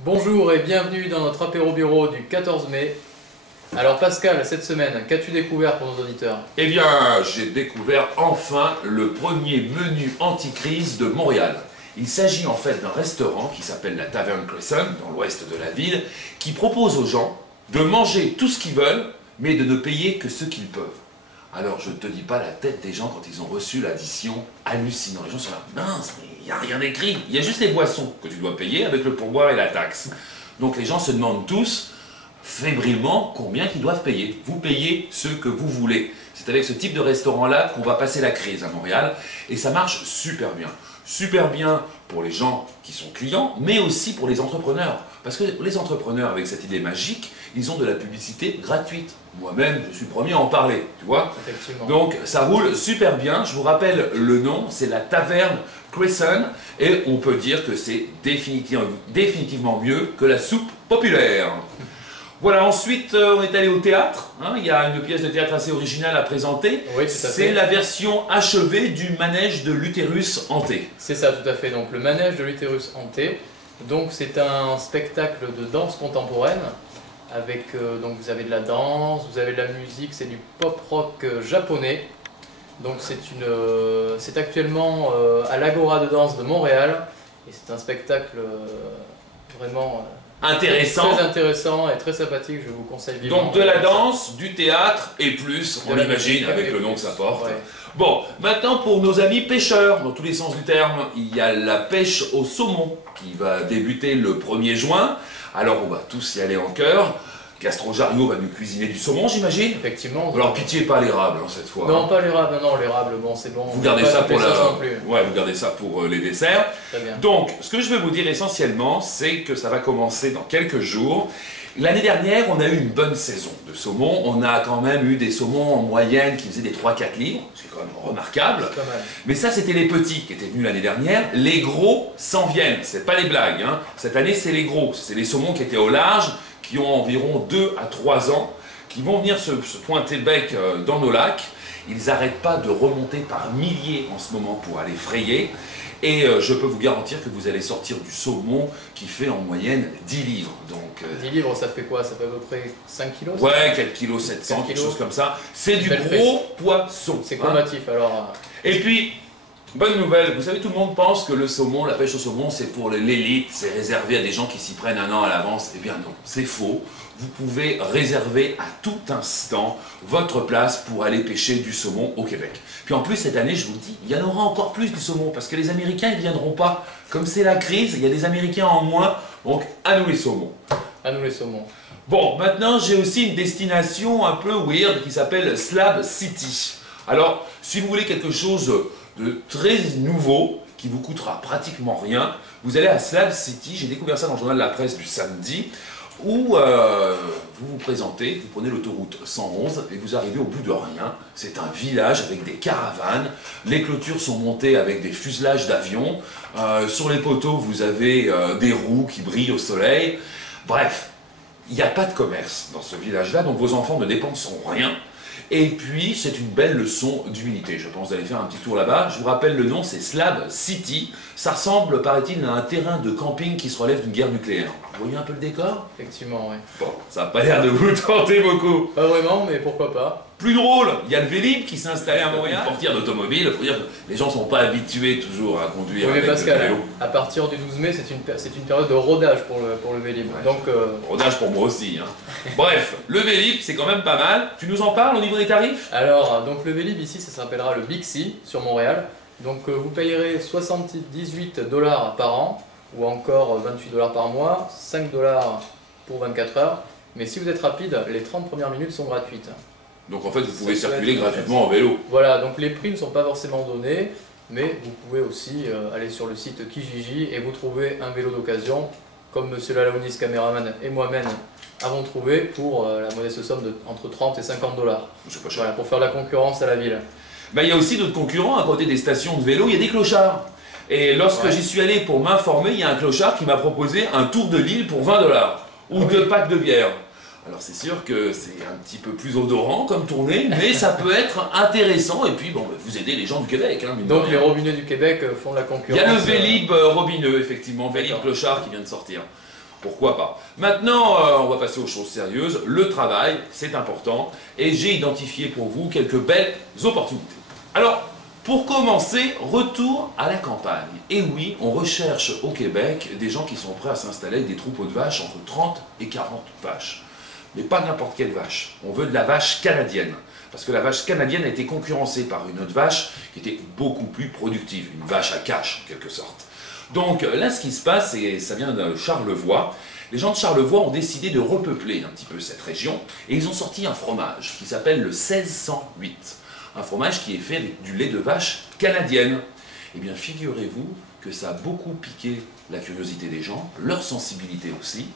Bonjour et bienvenue dans notre apéro bureau du 14 mai. Alors Pascal, cette semaine, qu'as-tu découvert pour nos auditeurs? Eh bien, j'ai découvert enfin le premier menu anti-crise de Montréal. Il s'agit en fait d'un restaurant qui s'appelle la Taverne Crescent, dans l'ouest de la ville, qui propose aux gens de manger tout ce qu'ils veulent, mais de ne payer que ce qu'ils peuvent. Alors, je ne te dis pas la tête des gens quand ils ont reçu l'addition hallucinant. Les gens sont là, mince, mais il n'y a rien d'écrit. Il y a juste les boissons que tu dois payer avec le pourboire et la taxe. Donc les gens se demandent tous, fébrilement, combien ils doivent payer. Vous payez ce que vous voulez. C'est avec ce type de restaurant-là qu'on va passer la crise à Montréal. Et ça marche super bien. Super bien pour les gens qui sont clients, mais aussi pour les entrepreneurs. Parce que les entrepreneurs, avec cette idée magique, ils ont de la publicité gratuite. Moi-même, je suis le premier à en parler, tu vois. Effectivement. Donc, ça roule super bien. Je vous rappelle le nom, c'est la Taverne Crescent. Et on peut dire que c'est définitivement mieux que la soupe populaire. Voilà, ensuite, on est allé au théâtre. Il y a une pièce de théâtre assez originale à présenter. Oui, tout à fait. C'est la version achevée du manège de l'utérus hanté. C'est ça, tout à fait. Donc le manège de l'utérus hanté. Donc c'est un spectacle de danse contemporaine avec donc vous avez de la danse, vous avez de la musique, c'est du pop rock japonais. Donc c'est actuellement à l'Agora de danse de Montréal et c'est un spectacle vraiment Intéressant. très intéressant et très sympathique. Je vous conseille vivement. Donc de la danse, du théâtre et plus, on l'imagine avec le nom que ça porte. Ouais. Bon, maintenant pour nos amis pêcheurs, dans tous les sens du terme, il y a la pêche au saumon qui va débuter le 1er juin. Alors on va tous y aller en chœur. Castro Jario va nous cuisiner du saumon, j'imagine. Effectivement. Alors pitié, pas l'érable cette fois. Non, pas l'érable, non, l'érable, bon, c'est bon. Vous gardez ça pour non plus. Ouais, vous gardez ça pour les desserts. Très bien. Donc, ce que je veux vous dire essentiellement, c'est que ça va commencer dans quelques jours. L'année dernière, on a eu une bonne saison de saumon. On a quand même eu des saumons en moyenne qui faisaient des 3-4 livres. C'est quand même remarquable. Pas mal. Mais ça, c'était les petits qui étaient venus l'année dernière. Les gros s'en viennent. C'est pas les blagues. Cette année, c'est les gros. C'est les saumons qui étaient au large, qui ont environ 2 à 3 ans, qui vont venir se pointer bec dans nos lacs. Ils n'arrêtent pas de remonter par milliers en ce moment pour aller frayer. Et je peux vous garantir que vous allez sortir du saumon qui fait en moyenne 10 livres. Donc, 10 livres, ça fait quoi? Ça fait à peu près 5 kilos? ouais, 4 kg 700, quelque chose comme ça. C'est du gros poisson. C'est combatif, alors. Et puis, bonne nouvelle, vous savez, tout le monde pense que le saumon, la pêche au saumon, c'est pour l'élite, c'est réservé à des gens qui s'y prennent un an à l'avance. Eh bien non, c'est faux. Vous pouvez réserver à tout instant votre place pour aller pêcher du saumon au Québec. Puis en plus, cette année, je vous le dis, il y en aura encore plus du saumon, parce que les Américains, ils ne viendront pas. Comme c'est la crise, il y a des Américains en moins, donc à nous les saumons. À nous les saumons. Bon, maintenant, j'ai aussi une destination un peu weird qui s'appelle Slab City. Alors, si vous voulez quelque chose de très nouveau, qui vous coûtera pratiquement rien, vous allez à Slab City. J'ai découvert ça dans le journal de la presse du samedi, où vous vous présentez, vous prenez l'autoroute 111 et vous arrivez au bout de rien. C'est un village avec des caravanes, les clôtures sont montées avec des fuselages d'avions, sur les poteaux vous avez des roues qui brillent au soleil. Bref, il n'y a pas de commerce dans ce village-là, donc vos enfants ne dépenseront rien. Et puis, c'est une belle leçon d'humilité. Je pense d'aller faire un petit tour là-bas. Je vous rappelle le nom, c'est Slab City. Ça ressemble, paraît-il, à un terrain de camping qui se relève d'une guerre nucléaire. Vous voyez un peu le décor? Effectivement, oui. Bon, ça n'a pas l'air de vous tenter beaucoup. Pas vraiment, mais pourquoi pas. Plus drôle, il y a le Vélib qui s'est installé à Montréal. Portière d'automobile, il faut dire que les gens ne sont pas habitués toujours à conduire Oui, mais avec Pascal, le vélo. à partir du 12 mai, c'est une période de rodage pour le Vélib. Ouais. Donc, Rodage pour moi aussi. Bref, le Vélib, c'est quand même pas mal. Tu nous en parles au niveau des tarifs? alors, donc le Vélib ici, ça s'appellera le Bixi sur Montréal. Donc vous payerez 78 $ par an, ou encore 28 $ par mois, 5 $ pour 24 heures. Mais si vous êtes rapide, les 30 premières minutes sont gratuites. Donc en fait, vous pouvez Ça peut circuler être gratuitement en vélo. Voilà, donc les prix ne sont pas forcément donnés, mais vous pouvez aussi aller sur le site Kijiji et vous trouver un vélo d'occasion, comme Monsieur Lalaounis, caméraman, et moi-même avons trouvé pour la modeste somme de entre 30 et 50 $. C'est pas cher. Voilà, pour faire la concurrence à la ville. Bah, il y a aussi d'autres concurrents à côté des stations de vélo, il y a des clochards. Et lorsque Ouais. j'y suis allé pour m'informer, il y a un clochard qui m'a proposé un tour de l'île pour 20 $ ou Ah oui. 2 packs de bière. Alors c'est sûr que c'est un petit peu plus odorant comme tournée, mais ça peut être intéressant et puis bon, vous aidez les gens du Québec. Mine de Donc rien. les robinets du Québec font la Il concurrence. y a le Vélib robineux, effectivement, Vélib D'accord. clochard qui vient de sortir. pourquoi pas. Maintenant, on va passer aux choses sérieuses. Le travail, c'est important, et j'ai identifié pour vous quelques belles opportunités. Alors, pour commencer, retour à la campagne. Et oui, on recherche au Québec des gens qui sont prêts à s'installer avec des troupeaux de vaches entre 30 et 40 vaches. Mais pas n'importe quelle vache. On veut de la vache canadienne. Parce que la vache canadienne a été concurrencée par une autre vache qui était beaucoup plus productive. Une vache à cash, en quelque sorte. Donc là, ce qui se passe, et ça vient de Charlevoix, les gens de Charlevoix ont décidé de repeupler un petit peu cette région, et ils ont sorti un fromage qui s'appelle le 1608. Un fromage qui est fait avec du lait de vache canadienne. Eh bien, figurez-vous que ça a beaucoup piqué la curiosité des gens, leur sensibilité aussi,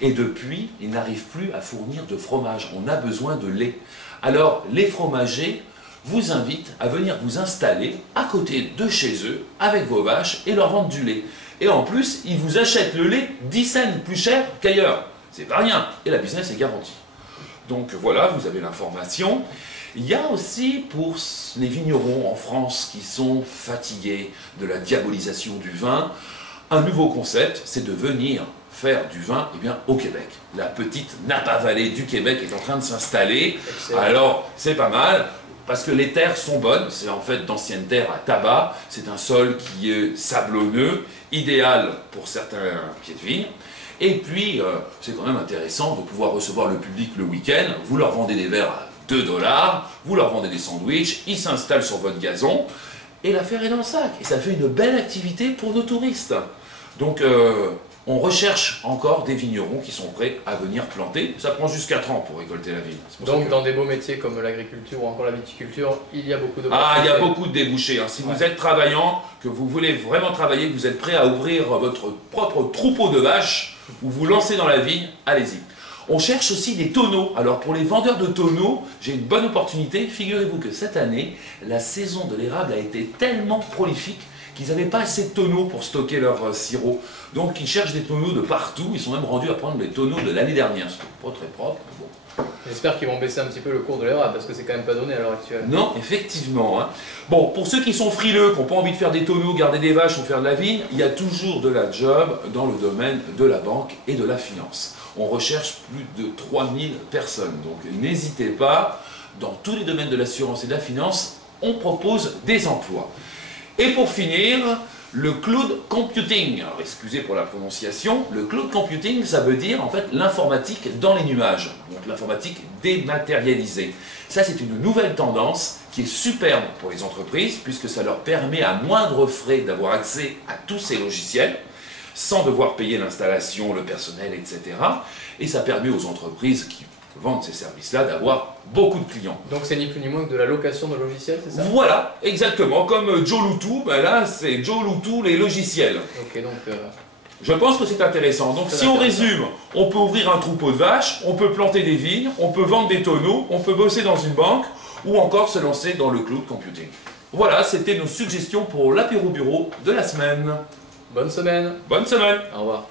et depuis, ils n'arrivent plus à fournir de fromage. On a besoin de lait. Alors, les fromagers vous invitent à venir vous installer à côté de chez eux, avec vos vaches, et leur vendre du lait. Et en plus, ils vous achètent le lait 10 cents plus cher qu'ailleurs. C'est pas rien. Et la business est garantie. Donc voilà, vous avez l'information. Il y a aussi pour les vignerons en France qui sont fatigués de la diabolisation du vin, un nouveau concept, c'est de venir faire du vin au Québec. La petite Napa Valley du Québec est en train de s'installer. Alors, c'est pas mal, parce que les terres sont bonnes. C'est en fait d'anciennes terres à tabac. C'est un sol qui est sablonneux, idéal pour certains pieds de vigne. Et puis, c'est quand même intéressant de pouvoir recevoir le public le week-end. Vous leur vendez des verres à 2 $, vous leur vendez des sandwichs, ils s'installent sur votre gazon, et l'affaire est dans le sac. Et ça fait une belle activité pour nos touristes. Donc, on recherche encore des vignerons qui sont prêts à venir planter. Ça prend juste 4 ans pour récolter la vigne. Donc, dans des beaux métiers comme l'agriculture ou encore la viticulture, il y a beaucoup de... Ah, il y a beaucoup de débouchés. Si vous êtes travaillant, que vous voulez vraiment travailler, que vous êtes prêt à ouvrir votre propre troupeau de vaches, ou vous lancez dans la vigne, allez-y. On cherche aussi des tonneaux. Alors pour les vendeurs de tonneaux, j'ai une bonne opportunité. Figurez-vous que cette année, la saison de l'érable a été tellement prolifique qu'ils n'avaient pas assez de tonneaux pour stocker leur sirop. Donc ils cherchent des tonneaux de partout. Ils sont même rendus à prendre les tonneaux de l'année dernière. C'est pas très propre, mais bon. J'espère qu'ils vont baisser un petit peu le cours de l'érable, parce que c'est quand même pas donné à l'heure actuelle. Non, effectivement. Bon, pour ceux qui sont frileux, qui n'ont pas envie de faire des tonneaux, garder des vaches ou faire de la vigne, il y a toujours de la job dans le domaine de la banque et de la finance. On recherche plus de 3000 personnes, donc n'hésitez pas, dans tous les domaines de l'assurance et de la finance, on propose des emplois. Et pour finir, le cloud computing. Alors, excusez pour la prononciation, le cloud computing, ça veut dire en fait l'informatique dans les nuages, donc l'informatique dématérialisée. Ça, c'est une nouvelle tendance qui est superbe pour les entreprises, puisque ça leur permet à moindre frais d'avoir accès à tous ces logiciels, sans devoir payer l'installation, le personnel, etc. Et ça permet aux entreprises qui vendent ces services-là d'avoir beaucoup de clients. Donc c'est ni plus ni moins que de la location de logiciels, c'est ça? Voilà, exactement. Comme Joe Loutou, là c'est Joe Loutou les logiciels. Ok, donc... Je pense que c'est intéressant. Donc si on résume, on peut ouvrir un troupeau de vaches, on peut planter des vignes, on peut vendre des tonneaux, on peut bosser dans une banque, ou encore se lancer dans le cloud computing. Voilà, c'était nos suggestions pour l'apéro bureau de la semaine. Bonne semaine. Bonne semaine. Au revoir.